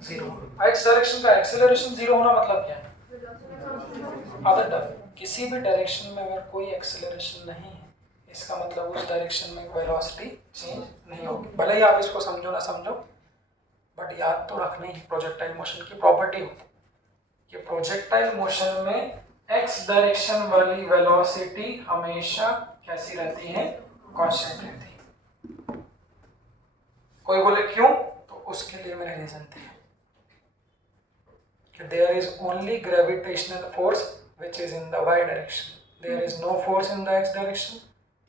Zero. X direction का acceleration zero होना मतलब क्या है? अदर डायरेक्शन, किसी भी डायरेक्शन में अगर कोई एक्सेलरेशन नहीं है इसका मतलब उस डायरेक्शन में वेलोसिटी चेंज नहीं होगी। भले ही आप इसको समझो ना समझो, बट याद तो रखना ही प्रोजेक्टाइल मोशन की प्रॉपर्टी होती है कि प्रोजेक्टाइल मोशन में एक्स डायरेक्शन वाली वेलोसिटी हमेशा कैसी रहती है? कांस्टेंट रहती है। कोई बोले क्यों, तो उसके लिए मैंने रीजन दिया कि there is only gravitational force which is in the y direction, there is no force in the x direction,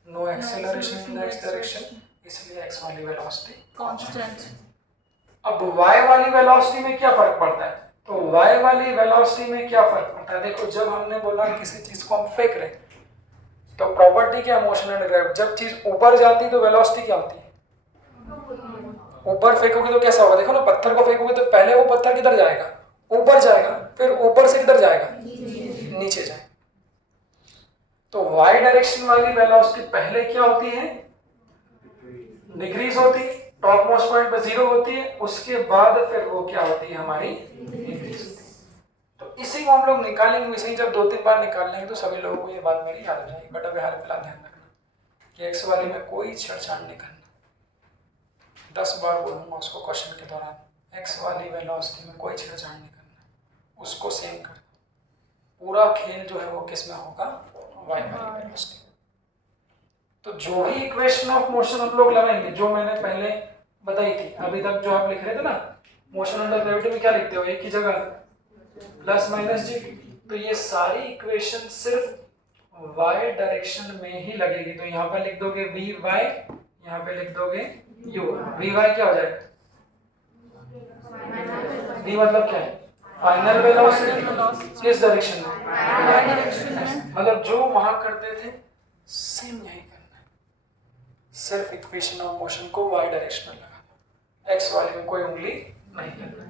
no acceleration in the x direction, इसलिए एक्स वाली वेलोसिटी कांस्टेंट। अब वाई वाली वेलोसिटी में क्या फर्क पड़ता है? तो वाई वाली वेलोसिटी में क्या फर्क पड़ता है? देखो, जब हमने बोला किसी चीज को हम फेंक रहे तो प्रॉपर्टी क्या? Motion and gravity. जब चीज ऊपर जाती है तो वेलोसिटी क्या होती है? ऊपर फेंकोगे तो कैसा होगा? देखो ना, पत्थर को फेंकोगे तो पहले वो पत्थर किधर जाएगा? ऊपर जाएगा, फिर ऊपर से किधर जाएगा? नीचे जाएगा। तो वाई डायरेक्शन वाली वेलोसिटी पहले क्या होती है? डिक्रीज होती है, टॉप मोस्ट पॉइंट पे जीरो होती है, उसके बाद फिर वो क्या होती है? हमारी इंक्रीज होती है। तो इसी को हम लोग निकालेंगे, वैसे ही जब 2-3 बार निकाल लेंगे तो सभी लोगों को ये बात मेरी याद हो जाएगी। बट अभी हाल फिलहाल ध्यान रखना कि एक्स वाली में कोई छेड़छाड़ नहीं करना। 10 बार बोलूंगा उसको क्वेश्चन के दौरान, एक्स वाली वेलोसिटी में कोई छेड़छाड़ नहीं करना, उसको सेम कर। पूरा खेल जो है वो किस में होगा? वाई वाली वेलोसिटी। तो जो भी इक्वेशन ऑफ मोशन हम लोग लगाएंगे, जो मैंने पहले बताई थी, अभी तक जो आप लिख रहे थे ना, मोशन अंडर ग्रेविटी में क्या लिखते हो? एक ही जगह प्लस माइनस जी। तो ये सारी इक्वेशन सिर्फ वाई डायरेक्शन में ही लगेगी। तो यहाँ पर लिख दोगे वी वाई, यहाँ पे लिख दोगे यू। वी वाई क्या हो जाएगा? वी मतलब क्या है? Final velocity. किस डायरेक्शन में? मतलब जो वहां करते थे सेम यही करना है, सिर्फ इक्वेशन ऑफ मोशन को वाई डायरेक्शन में लगा दो, एक्स वाले में कोई उंगली नहीं करना है।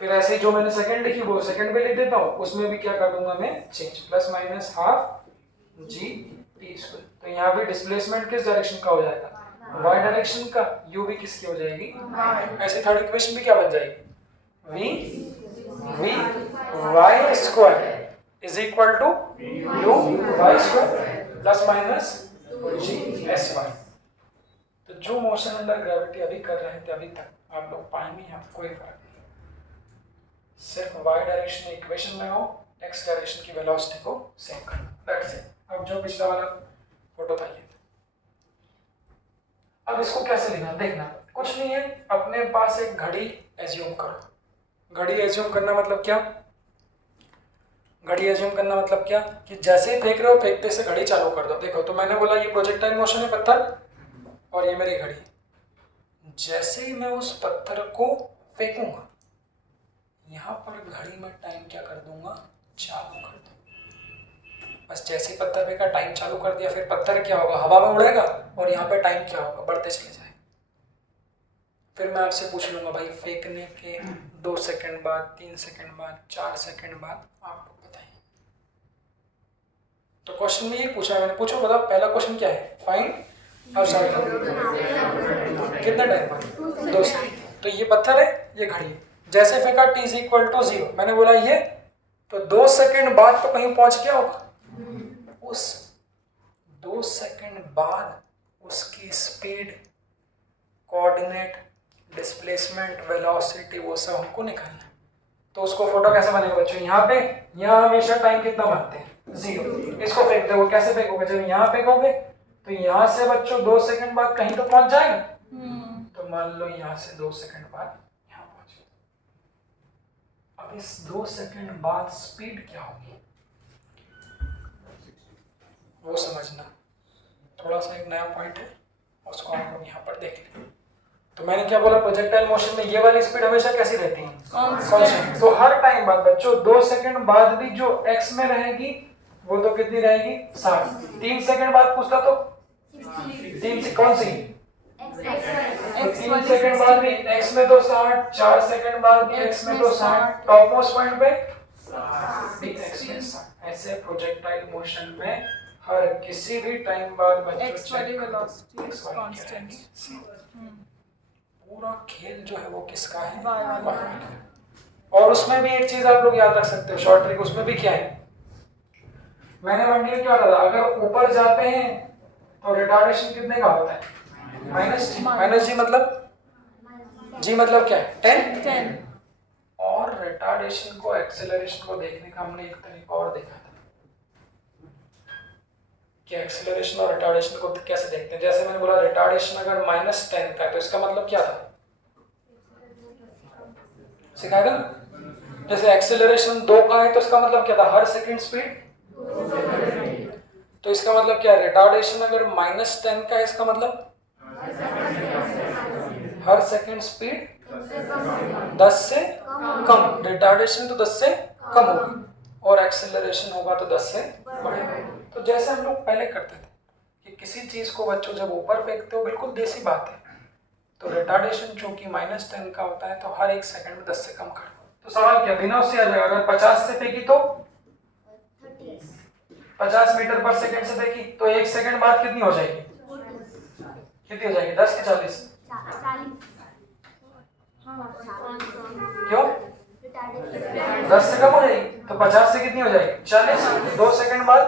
फिर ऐसे ही जो मैंने सेकंड लिखी वो सेकंड पे लिख देता हूँ, उसमें भी क्या कर दूंगा मैं? Change, plus minus half G T square. तो यहाँ भी डिस्प्लेसमेंट किस डायरेक्शन का हो जाएगा? वाई डायरेक्शन का। यू भी किसकी हो जाएगी? ऐसे थर्ड इक्वेशन भी क्या बन जाएगी? V y square is equal to u y square plus minus g s y. तो जो मोशन अंडर ग्रेविटी अभी कर रहे थे अभी तक, आप लोग पाएंगे यहाँ कोई फर्क नहीं, सिर्फ वाई डायरेक्शन में इक्वेशन में हो, एक्स डायरेक्शन की वेलोसिटी को सेम करना, दैट्स इट। अब जो पिछला वाला फोटो था ये, अब इसको कैसे लिखना देखना। कुछ नहीं है, अपने पास एक घड़ी एज्यूम करो। घड़ी एज्यूम करना मतलब क्या? घड़ी एज्यूम करना मतलब क्या कि जैसे ही फेंक रहे हो फेंकते से घड़ी चालू कर दो। देखो, तो मैंने बोला ये प्रोजेक्टाइल मोशन है पत्थर, और ये मेरी घड़ी। जैसे ही मैं उस पत्थर को फेंकूंगा, यहाँ पर घड़ी में टाइम क्या कर दूंगा? चालू कर दूंगा। बस जैसे ही पत्थर फेंका टाइम चालू कर दिया, फिर पत्थर क्या होगा? हवा में उड़ेगा, और यहाँ पे टाइम क्या होगा? बढ़ते चले जाए। फिर मैं आपसे पूछ लूंगा भाई फेंकने के 2 सेकंड बाद, 3 सेकंड बाद, 4 सेकंड बाद आप बताइए। तो क्वेश्चन में ये पूछा मैंने, पूछो बताओ पहला क्वेश्चन क्या है? फाइंड कितना टाइम बाद? 2 सेकंड। तो ये पत्थर है, ये घड़ी है। जैसे फेंका t इज इक्वल टू 0, मैंने बोला ये, तो 2 सेकंड बाद तो कहीं पहुंच गया होगा। उस 2 सेकंड बाद उसकी स्पीड, कोऑर्डिनेट, डिस्प्लेसमेंट, वेलोसिटी, वो सब हमको निकालना है। तो उसको फोटो कैसे बनेगा बच्चों? यहाँ पे, यहाँ हमेशा टाइम कितना बनते हैं? 0। इसको फेंकते हो, कैसे फेंकोगे? जब यहाँ फेंकोगे तो यहाँ से बच्चों 2 सेकंड बाद कहीं तो पहुंच जाएगा। तो मान लो यहाँ से 2 सेकंड बाद यहाँ पहुंच गया। अब इस 2 सेकंड बाद स्पीड क्या होगी वो समझना। थोड़ा सा एक नया पॉइंट है, उसको हम लोग यहाँ पर देख लें। तो मैंने क्या बोला? प्रोजेक्टाइल मोशन में ये वाली स्पीड हमेशा कैसी रहती है? कांस्टेंट। तो हर टाइम बाद बच्चों 2 सेकंड बाद भी जो x में रहेगी वो तो कितनी रहेगी? 60। 3 सेकंड बाद पूछता तो 3 से कौन सी? 3 सेकंड बाद भी x में तो 60, 4 सेकंड बाद भी x में तो 60, टॉप मोस्ट पॉइंट पे x में 60। ऐसे प्रोजेक्टाइल मोशन में हर किसी भी टाइम बाद बच्चों x वाली वेलोसिटी कांस्टेंट। पूरा खेल जो है वो किसका है? y। और उसमें भी एक चीज आप लोग याद रख सकते हो, शॉर्ट ट्रिक उसमें भी क्या है, मैंने 1D क्या बताया था, अगर ऊपर जाते हैं तो रिटार्डेशन कितने का होता है? -g। -g मतलब g मतलब क्या है? 10। और रिटार्डेशन को, एक्सेलरेशन को देखने का हमने एक तरीका और देखा था कि एक्सेलरेशन और रिटार्डेशन को कैसे देखते हैं। जैसे मैंने बोला रिटार्डेशन अगर -10 का है तो इसका मतलब क्या था, सिखाया था ना? जैसे एक्सेलरेशन 2 का है तो इसका मतलब क्या था, हर सेकंड स्पीड। तो इसका मतलब क्या है, रिटार्डेशन अगर -10 का है इसका मतलब हर सेकंड स्पीड 10 से कम। रिटार्डेशन तो 10 से कम होगी और एक्सेलरेशन होगा तो 10 से बढ़ेगा। तो जैसे हम लोग पहले करते थे कि किसी चीज को बच्चों जब ऊपर फेंकते हो, बिल्कुल देसी बात है, तो रिटार्डेशन चूंकि -10 का होता है तो हर एक सेकंड में 10 से कम कर। तो सवाल क्या, बिना उससे आ जाएगा। अगर 50 से फेंकी तो 50 मीटर पर सेकंड से फेंकी तो एक सेकंड बाद कितनी हो जाएगी? कितनी हो जाएगी? 10 की 40? क्यों? 10 से कम हो जाएगी तो 50 से कितनी हो जाएगी? 40। 2 सेकंड बाद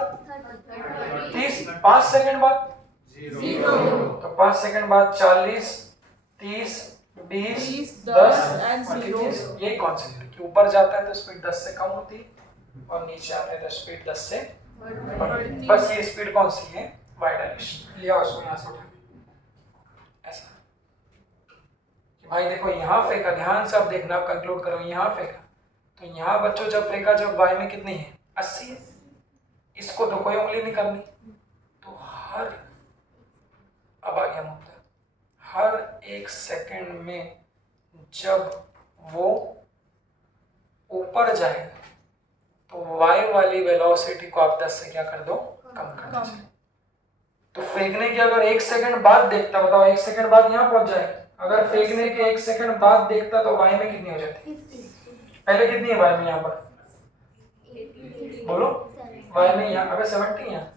30, 5 सेकंड बाद 0। तो 5 सेकंड बाद 40, 30, 20, 10 और 30। यही कॉन्सेप्ट है कि ऊपर जाता है तो स्पीड 10 से कम होती है और नीचे आता है तो स्पीड 10 से बढ़ती है। बस ये स्पीड कौन सी है? y direction. लिया उसको यहाँ से उठा ऐसा कि भाई देखो यहाँ फेंका, ध्यान से अब देखना, कंक्लूड करो, यहाँ फेंका तो यहाँ बच्चों जब फेंका, जब y में कितनी है? 80। इसको तो कोई उंगली नहीं करनी, तो हर, अब आ गया मुद्दा, हर एक सेकंड में जब वो ऊपर जाएगा तो y वाली वेलोसिटी को आप 10 से क्या कर दो? कम कर दो। तो फेंकने के अगर एक सेकंड बाद देखता, बताओ एक सेकंड बाद यहाँ पहुंच जाए, अगर फेंकने के एक सेकंड बाद देखता तो y में कितनी हो जाती? पहले कितनी है y में यहाँ पर? बोलो y में यहाँ, अगर 70 यहाँ,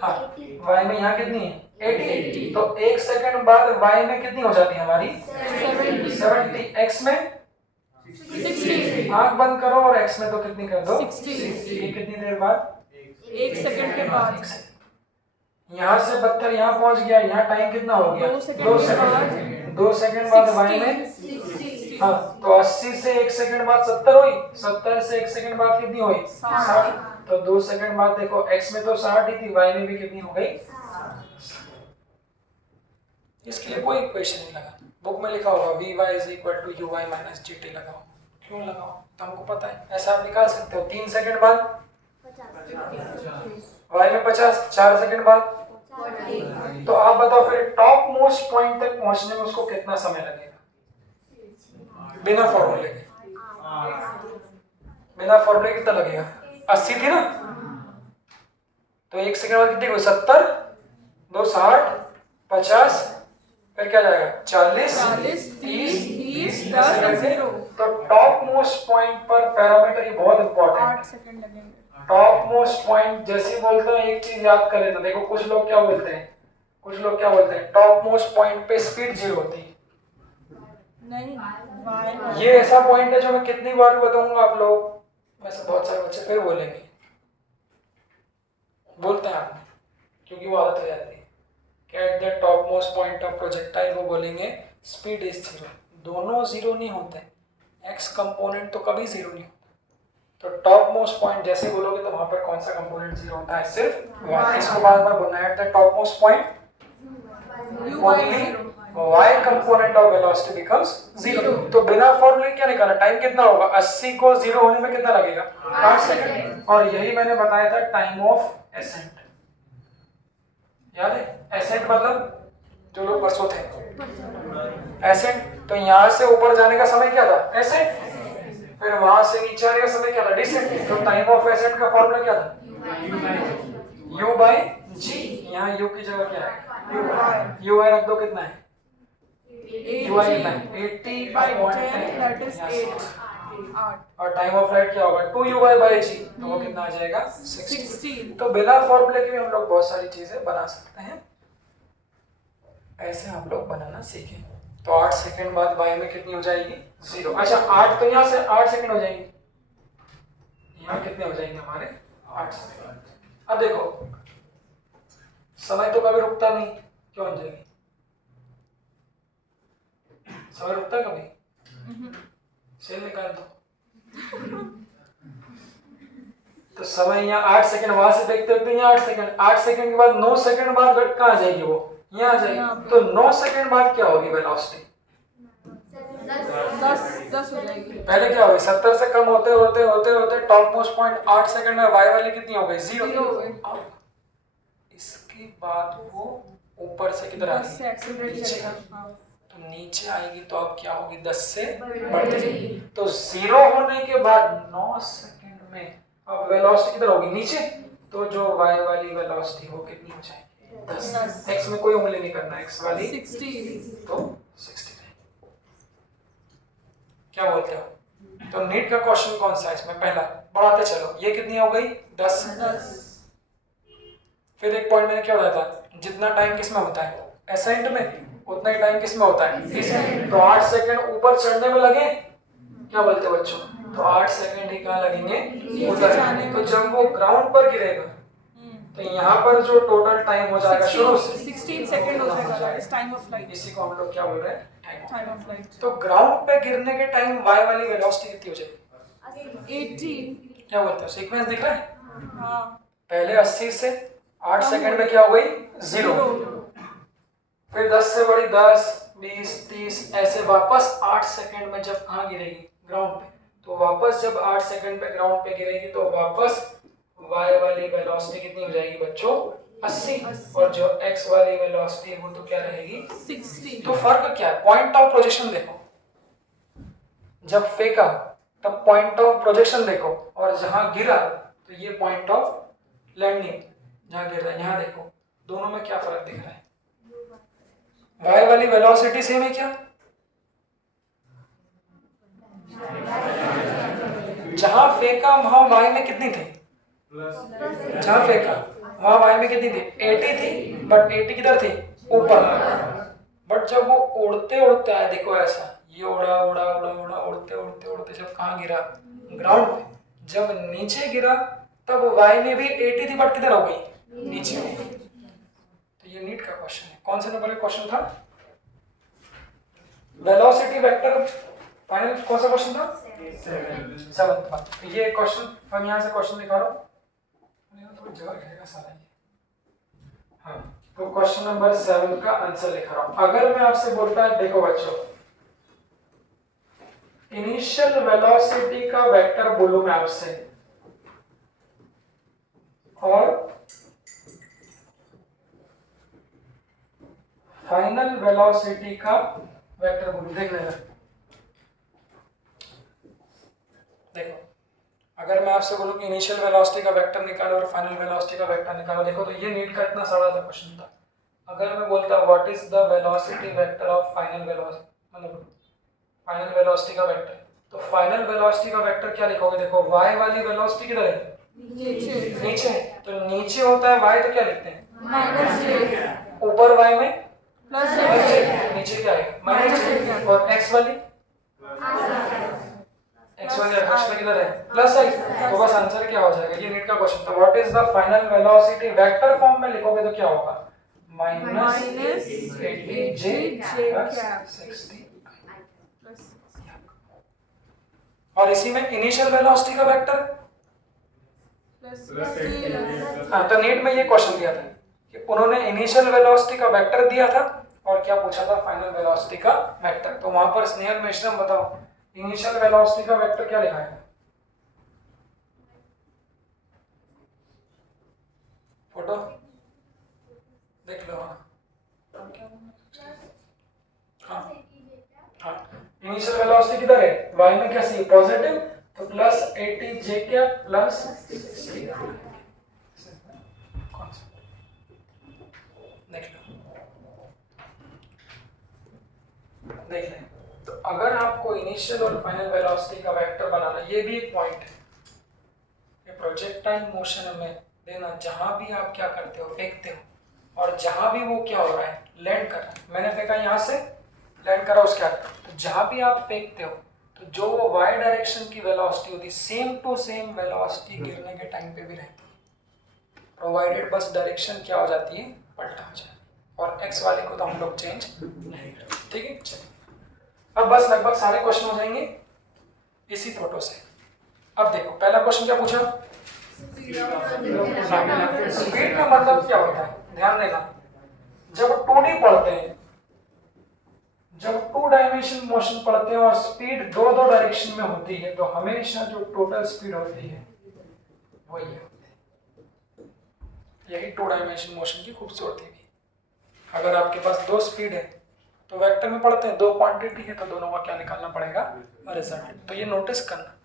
हाँ y में यहाँ कितनी है? 80। तो एक सेकंड बाद y में कितनी हो जाती है हमारी? 70। x में 60। आंख बंद करो और x में तो कितनी कर दो? 60। ये कितनी देर बाद? एक सेकंड के बाद। यहाँ से पत्थर यहाँ पहुंच गया, यहाँ टाइम कितना हो गया? 2 सेकंड। 2 सेकंड बाद y में 60। हाँ तो 80 से एक सेकंड बाद 70 हुई, 70 से एक सेकंड बाद कितनी हुई? 60। तो 2 सेकंड बाद देखो x में तो 60 ही थी, y में भी कितनी हो गई? इसके लिए कोई इक्वेशन नहीं लगा, बुक में लिखा होगा vy = uy - gt लगाओ। क्यों लगाओ? तो हमको पता है, ऐसा आप निकाल सकते हो। 3 सेकंड बाद y में 50, 4 सेकंड बाद, तो आप बताओ फिर टॉप मोस्ट पॉइंट तक पहुंचने में उसको कितना समय लगेगा? बिना फॉर्मूले के, बिना फॉर्मूले कितना लगेगा? 80 थी ना, तो एक सेकंड बाद कितनी हुई? 70, 2 60, 50, फिर क्या जाएगा? 40, 30, 10। तो टॉप मोस्ट पॉइंट पर पैरामीटर ये बहुत इंपॉर्टेंट है। 8 सेकंड लगेंगे। टॉप मोस्ट पॉइंट जैसे ही बोलते हैं, एक चीज याद कर लेना। देखो कुछ लोग क्या बोलते हैं, टॉप मोस्ट पॉइंट पे स्पीड 0 होती है। नहीं, ये ऐसा पॉइंट है जो मैं कितनी बार बताऊंगा, आप लोग में से बहुत सारे बच्चे फिर बोलेंगे, बोलते हैं आप, क्योंकि वो आदत हो जाती है कि at the top most point of projectile वो बोलेंगे स्पीड इज 0। दोनों 0 नहीं होते, एक्स कंपोनेंट तो कभी 0 नहीं होता। तो टॉप मोस्ट पॉइंट जैसे बोलोगे तो वहां पर कौन सा कंपोनेंट 0 होता है? सिर्फ y। इसको बार बार बोलना है, at the top most point only y component of velocity becomes 0। तो बिना फॉर्मूले क्या निकाला? टाइम कितना होगा? 80 को 0 होने में कितना लगेगा? 8 सेकंड। और यही मैंने बताया था टाइम ऑफ एसेंट, याद है? एसेंट मतलब जो लोग परसों थे, एसेंट। तो यहाँ से ऊपर जाने का समय क्या था? एसेंट। फिर वहां से नीचे आने का समय क्या था? डिसेंट। तो टाइम ऑफ एसेंट का फॉर्मूला क्या था? u/g। यहाँ u की जगह क्या है? u रख दो, कितना है? u कितना है? 80/10, दैट इज 8। और टाइम ऑफ फ्लाइट क्या होगा? 2u/g, तो वो कितना आ जाएगा? 16। तो बिना फॉर्मूले के भी हम लोग बहुत सारी चीजें बना सकते हैं, ऐसे हम लोग बनाना सीखें। तो तो 8 सेकंड बाद y में कितनी हो जाएगी 0। अच्छा 8 तो यहाँ से 8 सेकंड हो जाएंगे, यहाँ कितने हो जाएंगे हमारे 8 सेकंड। अब देखो समय तो कभी रुकता नहीं, क्यों अंजलि, समय रुकता है कभी, सेल निकाल दो। तो समय यहाँ 8 सेकंड, वहां से देखते होते यहाँ 8 सेकंड, 8 सेकंड के बाद 9 सेकंड बाद कहाँ आ जाएगी वो, यहाँ आ जाएगी। तो 9 सेकंड बाद क्या होगी वेलोसिटी, 10 हो जाएगी। पहले क्या होगी 70 से कम होते होते होते होते टॉप मोस्ट पॉइंट 8 सेकंड में y वाली कितनी हो गई 0 हो गई। इसके बाद वो ऊपर से किधर आ 10 से एक्सेलरेट नीचे। करेगा। हाँ। तो नीचे आएगी तो अब क्या होगी 10 से बढ़ जाएगी। तो 0 होने के बाद 9 सेकंड में अब वेलोसिटी किधर होगी नीचे, तो जो y वाली वेलोसिटी हो कितनी हो जाएगी 10। x में कोई उंगली नहीं करना, x वाली 60। तो 60। क्या बोलते हो, तो नीट का क्वेश्चन कौन सा है इसमें, पहला बढ़ाते चलो, ये कितनी हो गई 10। फिर एक पॉइंट मैंने क्या बताया था, जितना टाइम किस में होता है एसेंट में, उतना ही टाइम किस में होता है डिसेंट। तो 8 सेकंड ऊपर चढ़ने में लगे, क्या बोलते हो बच्चों, तो 8 सेकंड ही कहाँ लगेंगे उधर। तो जब वो ग्राउंड पर गिरेगा तो यहाँ पर जो टोटल टाइम हो जाएगा शुरू से 16 सेकंड हो जाएगा, that is time of flight. इसी को हम लोग क्या बोल रहे हैं टाइम ऑफ फ्लाइट। तो ग्राउंड पे गिरने के टाइम y वाली वेलोसिटी कितनी हो जाएगी 80। क्या बोलते हो, सीक्वेंस दिख रहा है, हाँ। पहले 80 से 8 सेकंड में क्या हो गई 0, फिर 10 से बड़ी 10 20 30 ऐसे वापस 8 सेकंड में जब कहाँ गिरेगी ग्राउंड पे, तो वापस जब 8 सेकंड पे ग्राउंड पे गिरेगी तो वापस y वाली वेलोसिटी कितनी हो जाएगी बच्चों 80, और जो x वाली वेलोसिटी है वो तो क्या रहेगी 60। तो फर्क क्या है, पॉइंट ऑफ प्रोजेक्शन देखो, जब फेंका तब पॉइंट ऑफ प्रोजेक्शन देखो, और जहां गिरा तो ये पॉइंट ऑफ लैंडिंग जहां गिर रहा है, यहाँ देखो दोनों में क्या फर्क दिख रहा है, y वाली वेलोसिटी सेम है क्या, जहां फेंका वहां y में कितनी थी, जहां फेंका वहां y में कितनी थी 80 थी, बट 80 किधर थी ऊपर, बट जब वो उड़ते उड़ते आया देखो ऐसा, ये उड़ा उड़ा उड़ा उड़ा उड़ते उड़ते उड़ते जब कहाँ गिरा ग्राउंड पे, जब नीचे गिरा तब y में भी 80 थी बट किधर हो गई नीचे हो गई। तो ये नीट का क्वेश्चन है, कौन से नंबर का क्वेश्चन था, वेलोसिटी वेक्टर, फाइनल कौन सा क्वेश्चन था 7th। ये क्वेश्चन हम यहाँ से क्वेश्चन दिखा रहा हूँ, थोड़ी जगह रहेगा सारा ये। हाँ तो क्वेश्चन नंबर 7 का आंसर लिख रहा हूं। अगर मैं आपसे बोलता है देखो बच्चों, इनिशियल वेलोसिटी का वेक्टर बोलूं मैं आपसे, और फाइनल वेलोसिटी का वेक्टर बोलूं, देख लेना। देखो अगर मैं आपसे बोलूं कि इनिशियल वेलोसिटी का वेक्टर निकालो और फाइनल वेलोसिटी का वेक्टर निकालो, देखो तो ये नीट का इतना सारा सा क्वेश्चन था। अगर मैं बोलता what is the velocity vector of final velocity, मतलब फाइनल वेलोसिटी का वेक्टर, तो फाइनल वेलोसिटी का वेक्टर क्या लिखोगे, देखो y वाली वेलोसिटी किधर है नीचे है, तो नीचे होता है y तो क्या लिखते हैं -j, ऊपर y में +j, नीचे क्या है -j, और x वाली अक्षर किधर है +x, तो बस आंसर क्या हो जाएगा, ये नीट का क्वेश्चन था। What is the final velocity vector form में लिखोगे तो क्या होगा -80j + 60, और इसी में इनिशियल वेलोसिटी का वेक्टर, हाँ तो नीट में ये क्वेश्चन दिया था कि उन्होंने इनिशियल वेलोसिटी का वेक्टर दिया था और क्या पूछा था फाइनल वेलोसिटी का वेक्टर, तो वहां पर स्नेहल मिश्रम बताओ इनिशियल वेलोसिटी का वेक्टर क्या लिखा है, फोटो देख लो। हाँ हाँ इनिशियल वेलोसिटी किधर है y में कैसी है पॉजिटिव, तो +80j क्या +60, देख लें। तो अगर आपको इनिशियल और फाइनल वेलोसिटी का वेक्टर बनाना, ये भी एक पॉइंट है कि प्रोजेक्टाइल मोशन में देना, जहां भी आप क्या करते हो फेंकते हो, और जहां भी वो क्या हो रहा है लैंड कर रहा है, मैंने फेंका यहाँ से लैंड करा उसके आगे, तो जहां भी आप फेंकते हो तो जो वो वाई डायरेक्शन की वेलोसिटी होती है सेम टू सेम वेलोसिटी गिरने के टाइम पे भी रहती है, प्रोवाइडेड बस डायरेक्शन क्या हो जाती है, पलटा हो जाए, और एक्स वाले को तो हम लोग चेंज नहीं करते। ठीक है, चलिए अब बस लगभग सारे क्वेश्चन हो जाएंगे इसी फोटो से। अब देखो पहला क्वेश्चन क्या पूछा, स्पीड का मतलब क्या होता है, ध्यान देना, जब 2D पढ़ते हैं, जब 2 डायमेंशन मोशन पढ़ते हैं और स्पीड दो डायरेक्शन में होती है, तो हमेशा जो टोटल स्पीड होती है वही होती है। यही 2 डायमेंशन मोशन की खूबसूरती भी। अगर आपके पास 2 स्पीड है तो वेक्टर में पढ़ते हैं, 2 क्वांटिटी है तो दोनों का क्या निकालना पड़ेगा, रिजल्ट। तो ये नोटिस करना।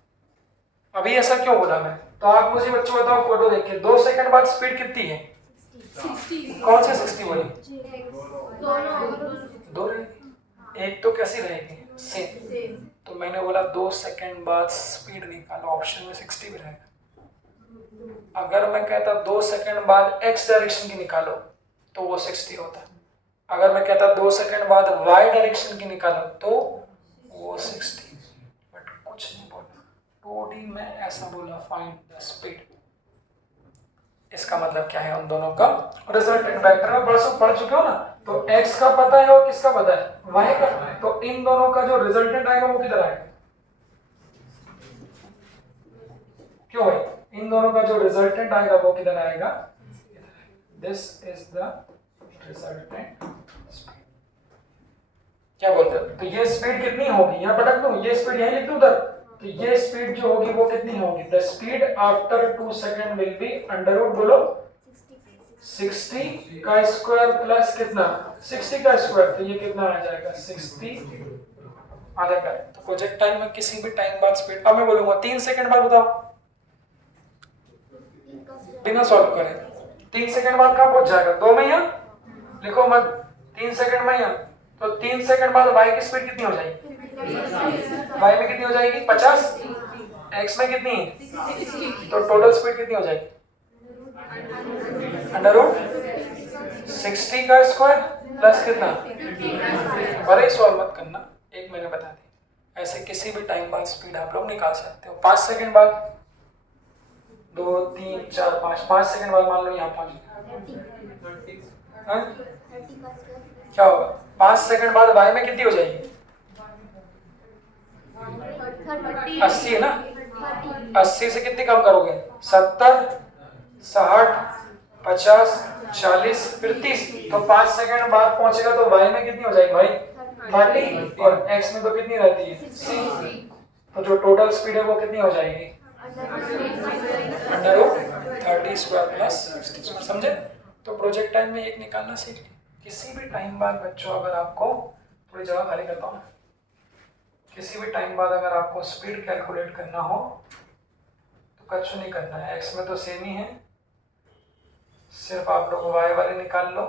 अभी ऐसा क्यों बोला मैं, तो आप मुझे बच्चों बताओ, फोटो देख के 2 सेकंड बाद स्पीड कितनी है, 60 कौन से 60 बोली, दोनों दो रहेगी, एक तो कैसी रहेगी, सेम। तो मैंने बोला 2 सेकंड बाद स्पीड निकालो, ऑप्शन में 60 भी रहेगा। अगर मैं कहता 2 सेकंड बाद एक्स डायरेक्शन की निकालो तो वो 60 होता। अगर मैं कहता 2 सेकंड बाद वाई डायरेक्शन की निकालो तो वो 60। बट कुछ नहीं बोला, 2D में ऐसा बोला फाइंड द स्पीड। इसका मतलब क्या है, उन दोनों का रिजल्ट वेक्टर में पढ़ चुके हो ना, तो x का पता है और किसका पता है, y का। तो इन दोनों का जो रिजल्टेंट आएगा वो किधर आएगा, क्यों भाई, इन दोनों का जो रिजल्टेंट आएगा वो किधर आएगा, this is the resultant speed. क्या बोलते हो, तो ये स्पीड कितनी होगी, यहाँ पटक दूं, ये स्पीड यहीं लिख दूं उधर, तो ये स्पीड जो होगी वो कितनी होगी, the speed after 2 second will be under root बोलो 60 का स्क्वायर प्लस कितना, 60 का स्क्वायर, तो ये कितना आ जाएगा 60 आधा का। तो प्रोजेक्ट टाइम में किसी भी टाइम बाद स्पीड, अब मैं बोलूंगा 3 सेकंड बाद बताओ, बिना सॉल्व करे 3 सेकंड बाद कहां पहुंच जाएगा, 2 में, यहाँ लिखो मत, 3 सेकंड में, यहाँ तो 3 सेकंड बाद y की स्पीड कितनी हो जाएगी, y में कितनी हो जाएगी 50, x में कितनी है, तो टोटल स्पीड कितनी हो जाएगी, अंडर रूट 60 का स्क्वायर प्लस कितना, बड़े सॉल्व मत करना, एक मैंने बता दी। ऐसे किसी भी टाइम बाद स्पीड आप लोग निकाल सकते हो। 5 सेकंड बाद, 2 3 4 5 सेकंड बाद मान लो यहाँ पहुंच गए, क्या होगा, 5 सेकंड बाद y में कितनी हो जाएगी, 80 है ना, 80 से कितनी कम करोगे, 70 60 50 40 फिर 30, तो 5 सेकंड बाद पहुंचेगा तो y में कितनी हो जाएगी भाई 30, और x में तो कितनी रहती है c, तो जो टोटल स्पीड है वो कितनी हो जाएगी अंडर रूट 30 स्क्वायर प्लस 60 स्क्वायर, समझे। तो प्रोजेक्ट टाइम में एक निकालना सीख लिया। किसी भी टाइम बाद बच्चों, अगर आपको थोड़ी जगह खाली करता हूँ, किसी भी टाइम बाद अगर आपको स्पीड कैलकुलेट करना हो तो कुछ नहीं करना है, एक्स में तो सेम ही है, सिर्फ आप लोग वाई वाले निकाल लो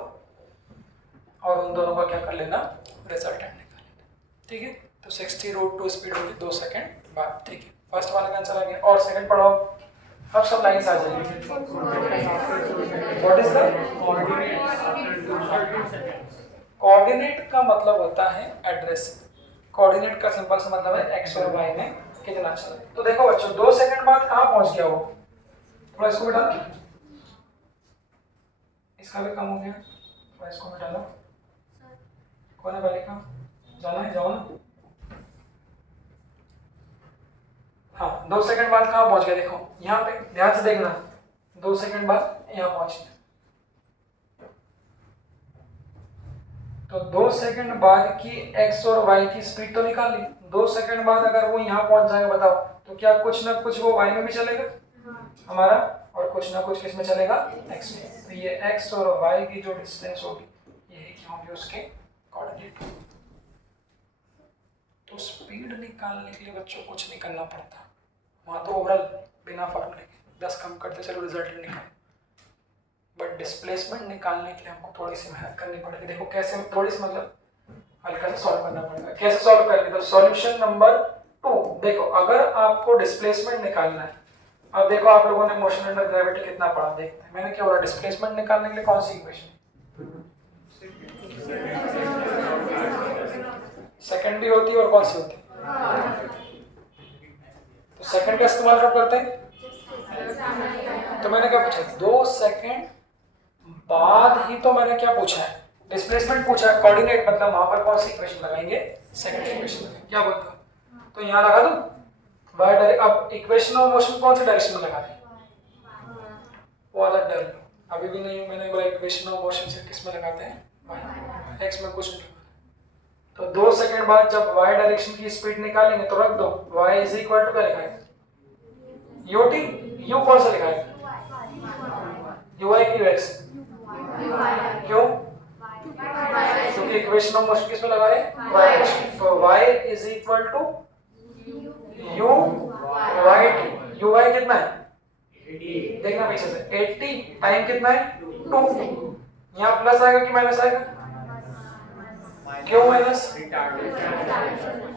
और उन दोनों का क्या कर लेना, रिजल्टेंट निकाल लेना। ठीक है, तो 60√2 स्पीड होगी 2 सेकंड बाद। ठीक है, फर्स्ट वाले का आंसर आ गया। और सेकंड पढ़ो, अब सब लाइंस आ जाएंगी। व्हाट इज द कोऑर्डिनेट का मतलब होता है एड्रेस। कोऑर्डिनेट का सिंपल सा मतलब है एक्स और वाई में कितना चला। तो देखो बच्चों 2 सेकंड बाद कहां पहुंच गया वो, थोड़ा इसको भी डालो, इसका भी कम हो गया, थोड़ा इसको भी डालो, कौन है वाले का, जाना है, जाओ ना। हाँ 2 सेकंड बाद कहां पहुंच गया, देखो यहाँ पे ध्यान से देखना, 2 सेकंड बाद यहाँ पहुंच गया। तो 2 सेकंड बाद की x और y की स्पीड तो निकाल ली। 2 सेकंड बाद अगर वो यहाँ पहुंच जाएगा बताओ, तो क्या कुछ ना कुछ वो y में भी चलेगा हमारा, और कुछ ना कुछ किस में चलेगा, x में। तो ये x और y की जो डिस्टेंस होगी यही क्या होगी, उसके कोऑर्डिनेट। तो स्पीड निकालने के लिए बच्चों कुछ नहीं करना पड़ता, वहाँ तो ओवरऑल बिना फॉर्मूले के 10 कम करते चलो रिजल्ट निकाल। बट डिस्प्लेसमेंट निकालने के लिए हमको थोड़ी सी मेहनत करनी पड़ेगी। देखो कैसे, थोड़ी सी मतलब हल्का सा सॉल्व करना पड़ेगा। कैसे सॉल्व करेंगे, तो सॉल्यूशन नंबर 2। देखो अगर आपको डिस्प्लेसमेंट निकालना है, अब देखो आप लोगों ने मोशन अंडर ग्रेविटी कितना पढ़ा, देखते हैं मैंने क्या बोला, डिस्प्लेसमेंट निकालने के लिए कौन सी इक्वेशन, सेकंड भी होती है और कौन सी होती है? तो सेकंड का इस्तेमाल कब करते हैं? तो मैंने क्या पूछा? 2 सेकंड बाद ही तो मैंने क्या पूछा है? डिस्प्लेसमेंट पूछा है। कोऑर्डिनेट मतलब वहां पर कौन सी इक्वेशन लगाएंगे? Second equation. क्या बोलते हो? तो यहाँ लगा दूं वाई डायरेक्ट। अब इक्वेशन ऑफ मोशन कौन सी डायरेक्शन में लगा दी? वो आदत डाल लो। अभी भी नहीं मैंने बोला इक्वेशन ऑफ मोशन से किस में लगाते हैं? एक्स में कुछ नहीं। तो 2 सेकंड बाद जब y डायरेक्शन की स्पीड निकालेंगे तो रख दो y इज इक्वल टू क्या लिखा है? ut। u कौन सा लिखा है? ui की x। क्यों? क्योंकि इक्वेशन ऑफ मोशन किस में लगा रहे हैं? y direction. तो y is equal to u y t। ui कितना है? देखना पीछे से 80। टाइम कितना है? 2। यहाँ प्लस आएगा कि माइनस आएगा? क्यों माइनस?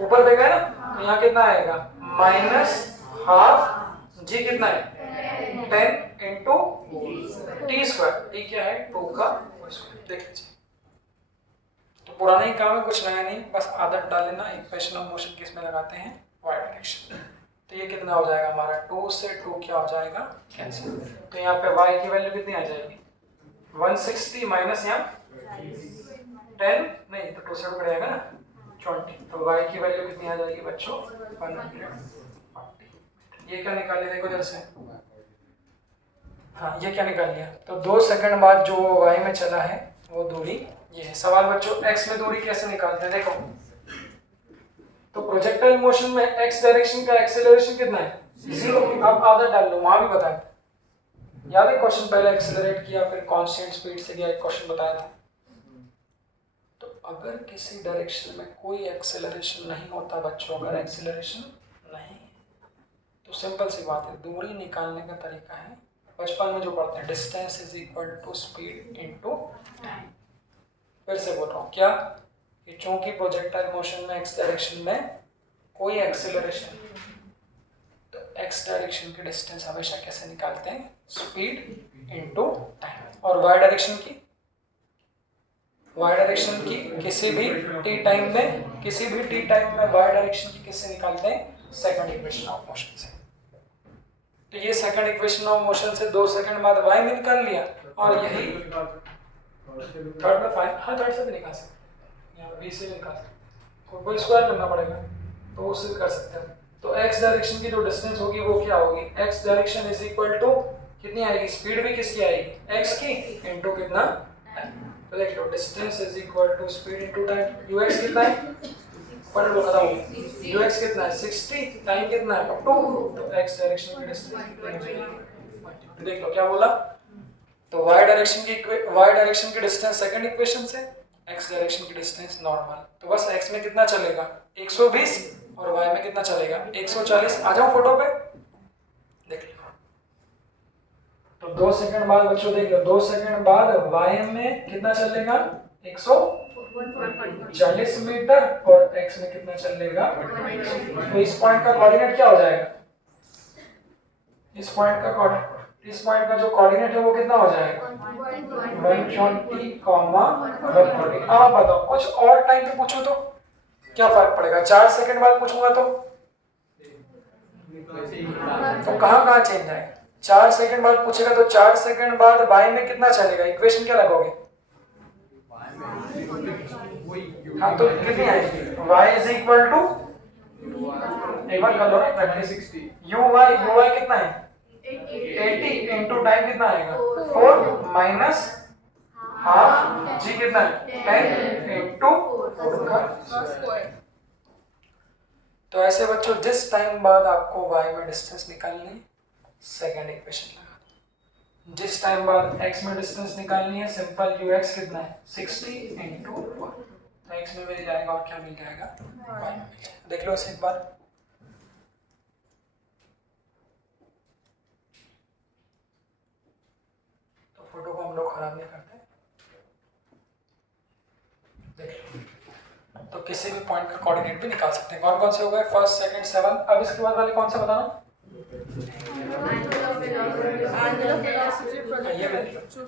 ऊपर देखा है ना? तो यहाँ कितना आएगा? माइनस हाफ जी कितना है? 10 इंटू टी स्क्वायर। टी क्या है? 2 का स्क्वायर। देख लीजिए। तो पुराना ही काम है, कुछ नया नहीं, बस आदत डाल लेना। इक्वेशन ऑफ मोशन किस में लगाते हैं? y direction. तो ये कितना हो जाएगा हमारा? 2 से 2 क्या हो जाएगा? कैंसिल। तो यहाँ पे y की वैल्यू कितनी आ जाएगी? 160 माइनस यहाँ 10 नहीं तो 2 से कट जाएगा ना 20। तो y की वैल्यू कितनी आ जाएगी बच्चों? 140। ये क्या निकाल लिया? देखो इधर से। हाँ ये क्या निकाल लिया? तो 2 सेकंड बाद जो y में चला है वो दूरी ये है। सवाल बच्चों x में दूरी कैसे निकालते हैं? देखो तो प्रोजेक्टाइल मोशन में x डायरेक्शन का एक्सेलरेशन कितना है? 0। अब आदत डाल लो, वहां भी बताया याद है क्वेश्चन? पहले एक्सेलरेट किया फिर कांस्टेंट स्पीड से किया, एक क्वेश्चन बताया था। तो अगर किसी डायरेक्शन में कोई एक्सेलरेशन नहीं होता बच्चों, अगर एक्सेलरेशन नहीं तो सिंपल सी बात है, दूरी निकालने का तरीका है बचपन में जो पढ़ते हैं, distance is equal to speed into time. फिर से बोल रहा हूँ क्या कि चूंकि प्रोजेक्टाइल मोशन में एक्स डायरेक्शन में कोई एक्सेलरेशन, तो एक्स डायरेक्शन की डिस्टेंस हमेशा कैसे निकालते हैं? Speed into time. और वाई डायरेक्शन की किसी भी टी टाइम में वाई डायरेक्शन की किससे निकालते हैं? सेकंड इक्वेशन ऑफ मोशन से। तो ये सेकंड इक्वेशन ऑफ मोशन से 2 सेकंड बाद वाई में निकाल लिया, और यही थर्ड में फाइव, हाँ थर्ड से भी निकाल सकते हैं, यहाँ बी से भी निकाल सकते हैं, कोई स्क्वायर करना पड़ेगा तो उससे भी कर सकते हैं। तो x डायरेक्शन की जो डिस्टेंस होगी वो क्या होगी? x direction is equal to कितनी आएगी? स्पीड भी किसकी आएगी? x की इनटू कितना? तो देख लो distance is equal to speed into time. ux कितना है? पर लो खत्म हो गया। ux कितना है? 60। टाइम कितना है? 2। तो x डायरेक्शन की डिस्टेंस देख लो क्या बोला? तो y डायरेक्शन की डिस्टेंस सेकंड इक्वेशन से, x डायरेक्शन की डिस्टेंस नॉर्मल। तो बस x में कितना चलेगा? 120 और y में कितना चलेगा? 140। आ जाओ फोटो पे देख लो। तो 2 सेकंड बाद बच्चों देख लो, 2 सेकंड बाद y में कितना चलेगा? 140 मीटर और x में कितना चलेगा? तो इस पॉइंट का कोऑर्डिनेट क्या हो जाएगा? इस पॉइंट का जो कोऑर्डिनेट है वो कितना हो जाएगा? 120, 140। आप बताओ कुछ और टाइम पे पूछो तो क्या फर्क पड़ेगा? 4 सेकंड बाद पूछूंगा तो कहाँ चेंज आएगा? 4 सेकंड बाद पूछेगा तो 4 सेकंड बाद y में कितना चलेगा? इक्वेशन क्या लगाओगे? हाँ तो कितनी आएगी? y इज इक्वल टू, एक बार कर लो ना प्रैक्टिस, uy कितना है? 80 इंटू टाइम कितना आएगा? 4 माइनस हाफ जी कितना है? 10 इंटू 4 का स्क्वायर। तो ऐसे बच्चों जिस टाइम बाद आपको y में डिस्टेंस निकालनी है सेकंड इक्वेशन लगा दो, जिस टाइम बाद x में डिस्टेंस निकालनी है सिंपल ux कितना है? 60 इंटू 4। तो x में मिल जाएगा और क्या मिल जाएगा? y में मिल जाएगा। देख लो इसे एक बार। तो फोटो को हम लोग खराब नहीं करते, देख लो। तो किसी भी पॉइंट का कोऑर्डिनेट भी निकाल सकते हैं। कौन कौन से हो गए? First, second, 7। अब इसके बाद वाले कौन सा बताना?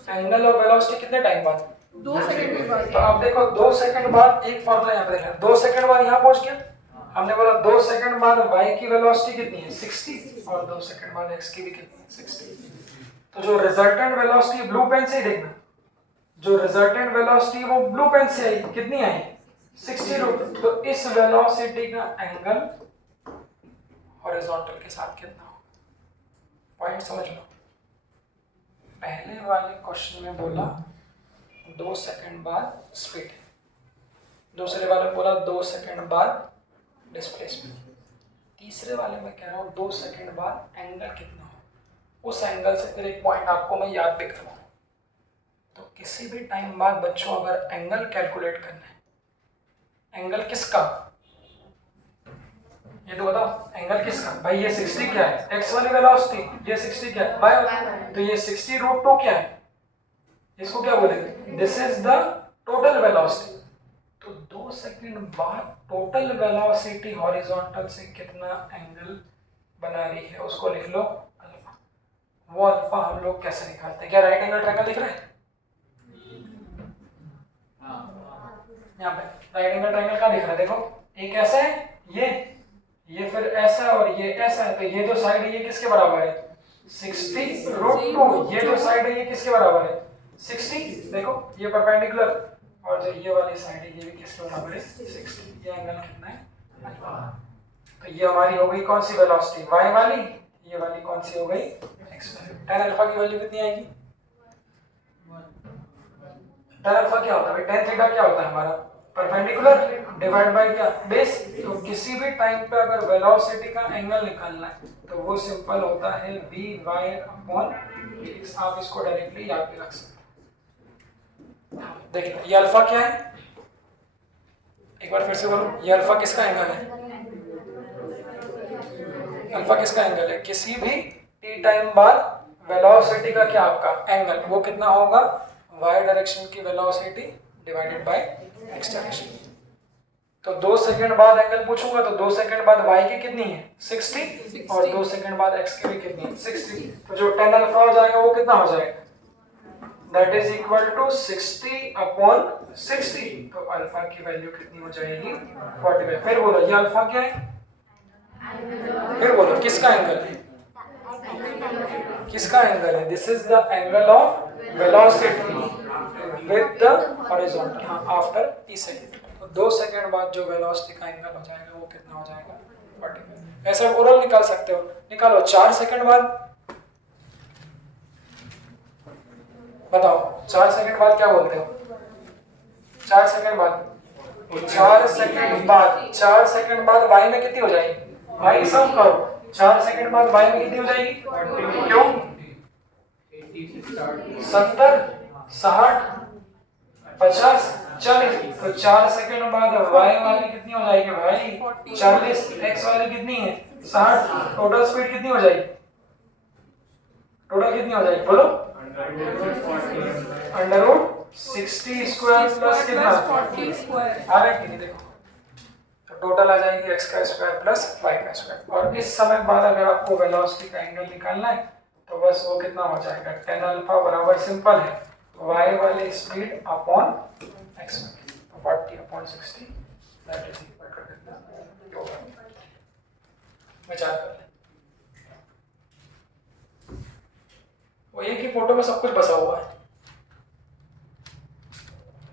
एंगल ऑफ वेलोसिटी कितने टाइम बाद? 2 सेकंड के बाद तो अब देखो 2 सेकंड बाद एक फॉर्मूला यहाँ पे देखना, 2 सेकंड बाद यहाँ पहुंच गया, हमने बोला 2 सेकंड बाद y की वेलोसिटी कितनी है 60 और 2 सेकंड बाद x की भी कितनी है 60। तो जो रिजल्टेंट वेलोसिटी ब्लू पेन से ही देखना, जो रिजल्टेंट वेलोसिटी वो ब्लू पेन से आई कितनी आई 60 तो इस वेलोसिटी का एंगल हॉरिजॉन्टल के साथ कितना हो। पॉइंट समझ लो, पहले वाले क्वेश्चन में बोला 2 सेकंड बाद स्पीड, दूसरे वाले में बोला 2 सेकंड बाद डिस्प्लेसमेंट, तीसरे वाले में कह रहा हूँ 2 सेकंड बाद एंगल कितना हो। उस एंगल से फिर एक पॉइंट आपको मैं याद भी करवाऊँ। तो किसी भी टाइम बाद बच्चों अगर एंगल कैलकुलेट करना है, एंगल किसका, ये तो बताओ एंगल किसका भाई, ये 60 क्या है x वाली वेलोसिटी, ये 60 क्या है y, तो ये 60√2 क्या है, इसको क्या बोलेंगे this is the total velocity. तो 2 सेकंड बाद टोटल वेलोसिटी हॉरिजॉन्टल से कितना एंगल बना रही है उसको लिख लो अल्फा। वो अल्फा हम लोग कैसे निकालते हैं, क्या राइट एंगल ट्रायंगल दिख रहा है यहाँ पे, राइट एंगल ट्रायंगल का दिख रहा है, देखो एक ऐसा है ये फिर ऐसा और ये ऐसा है, तो ये जो साइड है ये किसके बराबर है 60√2, ये जो साइड है ये किसके बराबर है 60, देखो ये परपेंडिकुलर, और जो ये वाली साइड है ये भी किसके बराबर है 60, ये एंगल कितना है अल्फा। तो ये हमारी हो गई कौन सी वेलोसिटी y वाली, ये वाली कौन सी हो गई x वाली। tan अल्फा की वैल्यू कितनी आएगी, tan अल्फा क्या होता है, tan थीटा क्या होता है हमारा परपेंडिकुलर डिवाइड बाय क्या बेस। तो किसी भी टाइम पे अगर वेलोसिटी का एंगल निकालना है तो वो सिंपल होता है vy/dx, आप इसको डायरेक्टली याद भी रख सकते हैं। देखिए ये अल्फा क्या है, एक बार फिर से बोलो, ये अल्फा किसका एंगल है, अल्फा किसका एंगल है, किसी भी t टाइम बाद वेलोसिटी का क्या आपका एंगल, वो कितना होगा y डायरेक्शन की velocity divided by x direction. तो 2 सेकंड बाद एंगल पूछूंगा तो 2 सेकंड बाद y की कितनी है 60 और 2 सेकंड बाद x की भी कितनी है 60, तो जो tan अल्फा हो जाएगा वो कितना हो जाएगा दैट इज इक्वल टू 60/60। तो अल्फा की वैल्यू कितनी हो जाएगी 45। फिर बोलो ये अल्फा क्या है, फिर बोलो किसका एंगल है, किसका एंगल है, this is the angle of velocity with the horizontal after t second. तो 2 सेकंड बाद जो वेलोसिटी का एंगल हो जाएगा वो कितना हो जाएगा 45। ऐसे ओरल निकाल सकते हो, निकालो 4 सेकंड बाद, बताओ 4 सेकंड बाद क्या बोलते हो, 4 सेकंड बाद, 4 सेकंड बाद, 4 सेकंड बाद y में कितनी हो जाएगी, y सम करो, 4 सेकंड बाद y में कितनी हो जाएगी, क्यों 70 60 50 40, तो 4 सेकंड बाद y वाली कितनी हो जाएगी भाई 40, x वाली कितनी है 60, टोटल स्पीड कितनी हो जाएगी, टोटल कितनी हो जाएगी बोलो √60 स्क्वायर प्लस कितना 40 स्क्वायर आ रहा है कि नहीं, देखो तो टोटल आ जाएगी x का स्क्वायर प्लस y का स्क्वायर। और इस समय बाद अगर आपको वेलोसिटी का एंगल निकालना है तो बस वो कितना हो जाएगा tan अल्फा बराबर सिंपल है y वाली स्पीड अपॉन x वाली, 40/60 दैट इज इक्वल टू कितना, विचार कर ले। वो एक ही फोटो में सब कुछ बसा हुआ है,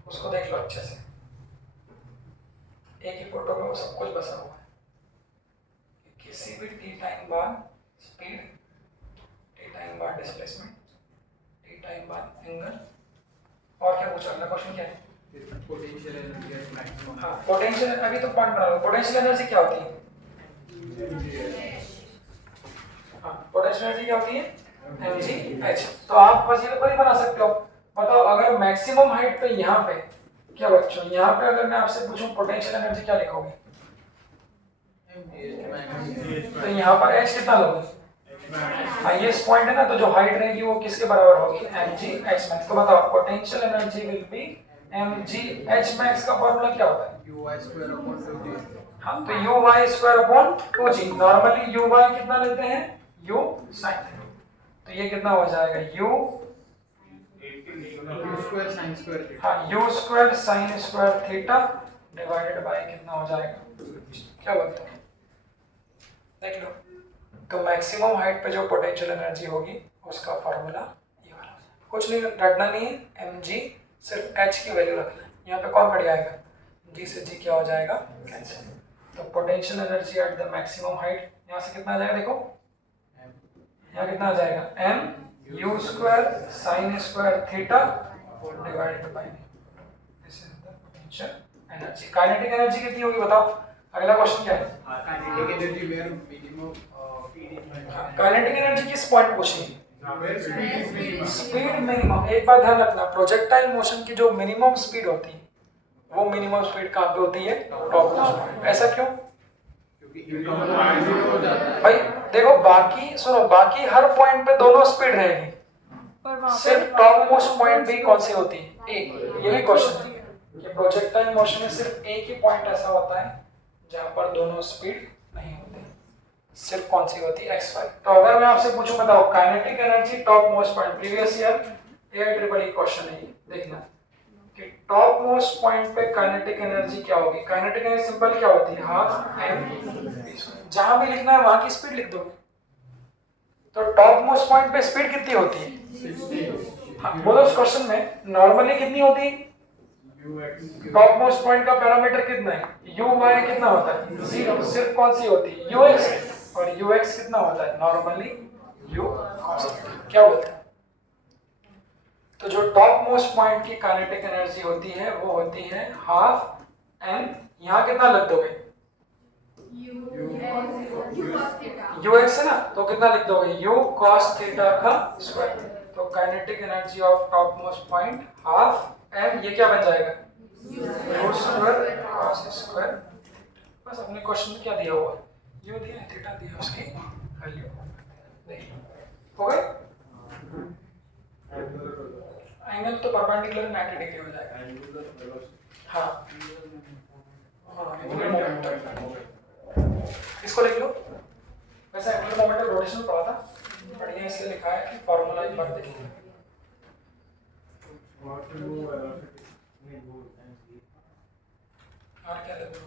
उसको देख लो अच्छे से, एक ही फोटो में वो सब कुछ बसा हुआ है। किसी भी t टाइम बाद स्पीड, t टाइम बाद डिस्प्लेसमेंट, t टाइम बाद एंगल, और क्या पूछा अगला क्वेश्चन क्या है, पोटेंशियल एनर्जी एट मैक्सिमम। हाँ पोटेंशियल, अभी तो पॉइंट बना लो, पोटेंशियल एनर्जी क्या होती है, हाँ पोटेंशियल एनर्जी क्या होती है mgh। तो आप बस ये खुद ही बना सकते हो। बताओ अगर मैक्सिमम हाइट पे यहाँ पे क्या बच्चों, यहाँ पे अगर मैं आपसे पूछूं पोटेंशियल एनर्जी क्या लिखोगे, तो यहाँ पर h कितना लोगे, हाईएस्ट पॉइंट है ना, तो जो हाइट रहेगी वो किसके बराबर होगी mgh max। तो बताओ potential energy will be mgh max का फॉर्मूला क्या होता है uy²/2g। हाँ तो uy²/2g, नॉर्मली uy कितना लेते हैं u sin, तो ये कितना हो जाएगा u U square sin square theta. हाँ you square sine square theta divided by कितना हो जाएगा, क्या बोलते हैं देख लो। तो मैक्सिमम हाइट पे जो पोटेंशियल एनर्जी होगी उसका फॉर्मूला ये वाला हो जाएगा। कुछ नहीं रटना नहीं है, mg सिर्फ h की वैल्यू रखना है। यहाँ पे कौन कट जाएगा, g से g क्या हो जाएगा कैंसिल। तो potential energy at the maximum height यहाँ से कितना आ जाएगा देखो, यहाँ कितना आ जाएगा m u square sine square theta divided by this is the potential energy. Kinetic energy कितनी होगी बताओ, अगला क्वेश्चन क्या है। Kinetic energy where minimum speed is minimum. Kinetic energy किस पॉइंट पूछी, Where speed is minimum. Speed minimum. एक बात ध्यान रखना, प्रोजेक्टाइल मोशन की जो मिनिमम स्पीड होती है वो मिनिमम स्पीड कहाँ पे होती है, टॉप मोस्ट पॉइंट। ऐसा क्यों, क्योंकि इनकम हो जाता है। भाई देखो बाकी सुनो, बाकी हर पॉइंट पे दोनों स्पीड रहेगी, पर वहाँ सिर्फ टॉप मोस्ट पॉइंट पे कौन सी होती है, एक। ये भी क्वेश्चन है कि प्रोजेक्टाइल मोशन में सिर्फ एक ही पॉइंट ऐसा होता है जहाँ पर दोनों स्पीड नहीं होती, सिर्फ कौन सी होती है, एक्स वाई। तो अगर मैं आपसे पूछूं बताओ kinetic energy top most point, previous year AIEEE question है, देखना कि टॉप मोस्ट पॉइंट पे काइनेटिक एनर्जी क्या होगी। काइनेटिक एनर्जी सिंपल क्या होती है, हाफ m। जहां भी लिखना है वहां की स्पीड लिख दोगे। तो टॉप मोस्ट पॉइंट पे स्पीड कितनी होती है, हाँ बोलो उस क्वेश्चन में नॉर्मली कितनी होती है। टॉप मोस्ट पॉइंट का पैरामीटर कितना है, uy कितना होता है, 0। सिर्फ कौन सी होती है, ux, और ux कितना होता है नॉर्मली u cos थीटा। क्या बोलते हैं, तो जो टॉप मोस्ट पॉइंट की काइनेटिक एनर्जी होती है वो होती है हाफ m। यहाँ कितना लग दोगे, ux है ना, तो कितना लिख दोगे, u cos थीटा का स्क्वायर। तो kinetic energy of top most point half m, ये क्या बन जाएगा u स्क्वायर cos स्क्वायर। बस अपने क्वेश्चन में क्या दिया हुआ है, u दिया है, थीटा दिया, उसकी वैल्यू देखिए हो गए। एंगल तो परपेंडिकुलर 90 डिग्री हो जाएगा। हाँ एंगुलर मोमेंटम इसको लिख लो। वैसे एंगुलर मोमेंटम रोटेशन पढ़ा था, बढ़िया इसलिए लिखा है कि फार्मूला एक बार देखिए। और क्या लिखो,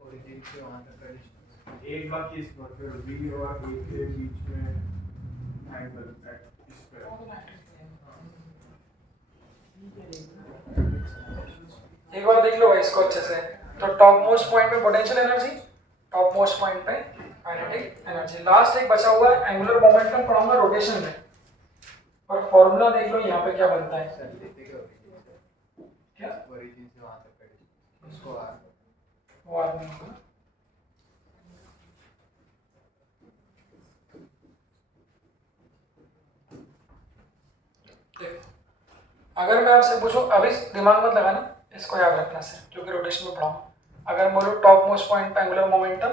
Origin से वहाँ तक का distance. एक बात की इसको फिर v और a के बीच में एंगल इस पे एक बार देख लो भाई इसको अच्छे से। तो टॉप मोस्ट पॉइंट पे potential energy, top most point पे काइनेटिक एनर्जी। लास्ट एक बचा हुआ है एंगुलर मोमेंटम, पढ़ाऊंगा रोटेशन में, और फॉर्मूला देख लो यहाँ पे क्या बनता है। सर लेते क्या origin से? क्या Origin से वहाँ तक का distance. उसको R. वो आदमी होगा, देखो अगर मैं आपसे पूछूं, अभी दिमाग मत लगाना, इसको याद रखना सिर्फ क्योंकि रोटेशन में पढ़ाऊंगा। अगर बोलो टॉप मोस्ट पॉइंट पे एंगुलर मोमेंटम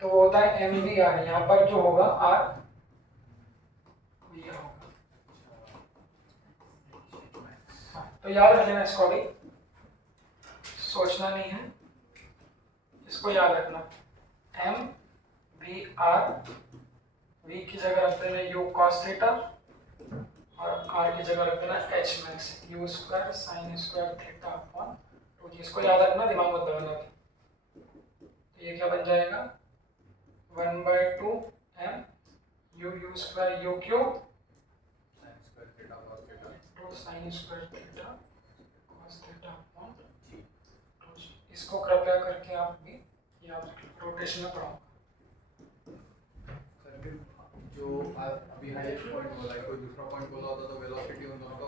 तो वो होता है mv r, यहाँ पर जो होगा r ये होगा। हाँ, तो याद रख लेना इसको, अभी सोचना नहीं है, इसको याद रखना। m v r, v की जगह रख देना u cos थीटा और r की जगह रख देना h max u square sine square theta upon 2g। इसको याद रखना, दिमाग मत लगाना। तो ये क्या बन जाएगा 1/2 m u square u cube Sin square theta cos theta. Two sine square theta cos theta upon 2g। इसको कृपया करके आप भी याद रखें, रोटेशन में पढ़ाऊंगा। सर फिर जो अभी हाईएस्ट पॉइंट बोला है, कोई दूसरा पॉइंट बोला होता तो वेलोसिटी उन दोनों का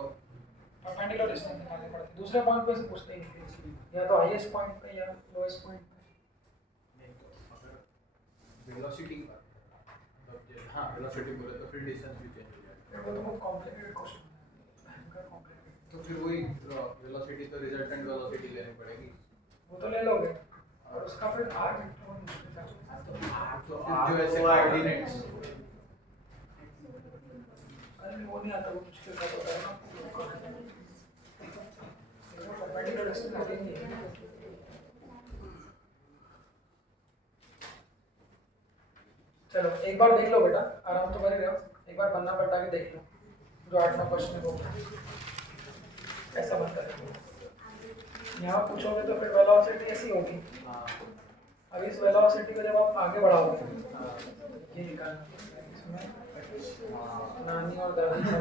परपेंडिकुलर डिस्टेंस निकालने पड़ते हैं। दूसरे पॉइंट पे से पूछते ही नहीं थे, या तो हाईएस्ट पॉइंट पे या लोएस्ट पॉइंट पे। नहीं तो अगर वेलोसिटी का मतलब हाँ वेलोसिटी बोले तो फिर डिस्टेंस भी चेंज हो जाएगा। वो तो बहुत कॉम्प्लिकेटेड क्वेश्चन है, भयंकर कॉम्प्लिकेटेड। तो फिर वही वेलोसिटी तो रिजल्टेंट वेलोसिटी लेनी पड़ेगी। वो तो ले लोगे और उसका फिर r बहुत मुश्किल है। तो फिर जो ऐसे कोऑर्डिनेट्स अरे वो नहीं आता, वो मुश्किल का होता है ना, परपेंडिकुलर डिस्टेंस आती नहीं है। चलो एक बार देख लो बेटा, आराम तो कर ही रहे हो, एक बार पन्ना पलटा के देख लो। जो 8 क्वेश्चन है वो ऐसा मत करें। यहाँ पूछोगे तो फिर वेलोसिटी ऐसी होगी। हाँ अब इस वेलोसिटी को जब आप आगे बढ़ाओगे हाँ ये निकालना इसमें हाँ नानी और दादी सब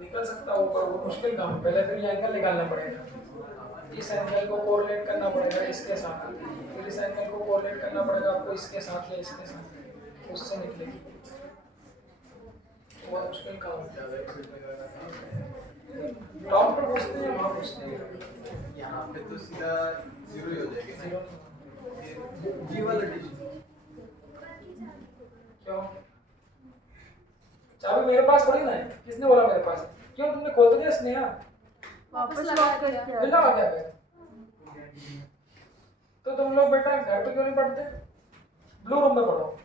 निकल सकता है ऊपर, वो मुश्किल काम है। पहले फिर ये एंगल निकालना पड़ेगा, इस एंगल को कोरिलेट करना पड़ेगा इसके साथ, फिर इस एंगल को कोरिलेट करना पड़ेगा आपको इसके साथ या इसके साथ, उससे निकलेगी। बहुत मुश्किल काम है। ज़्यादा एक्सपेक्ट लगाना था। डॉक्टर पूछते हैं, वहाँ पूछते हैं, यहाँ पे तो सीधा जीरो ही हो जाएगी ना। जीरो जी वाला डिश क्यों? चाबी मेरे पास थोड़ी ना है, किसने बोला मेरे पास है? क्यों तुमने खोल तो दिया स्नेहा? वापस लॉक करके बिल्ला आ गया फिर। तो तुम लोग बेटा घर पे क्यों नहीं पढ़ते? ब्लू रूम में पढ़ो।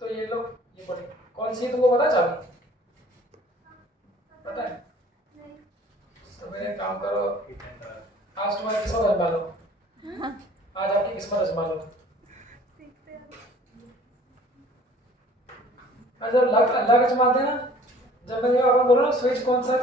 तो ये लोग ये पढ़े, कौन सी तुमको पता चाबी? पता है? तो फिर एक काम करो, आज तुम्हारी किस्मत आजमा लो, आज आपकी किस्मत आजमा लो। जब लग आजमाते हैं ना, जब मैं अपन बोलो ना स्विच कौन सा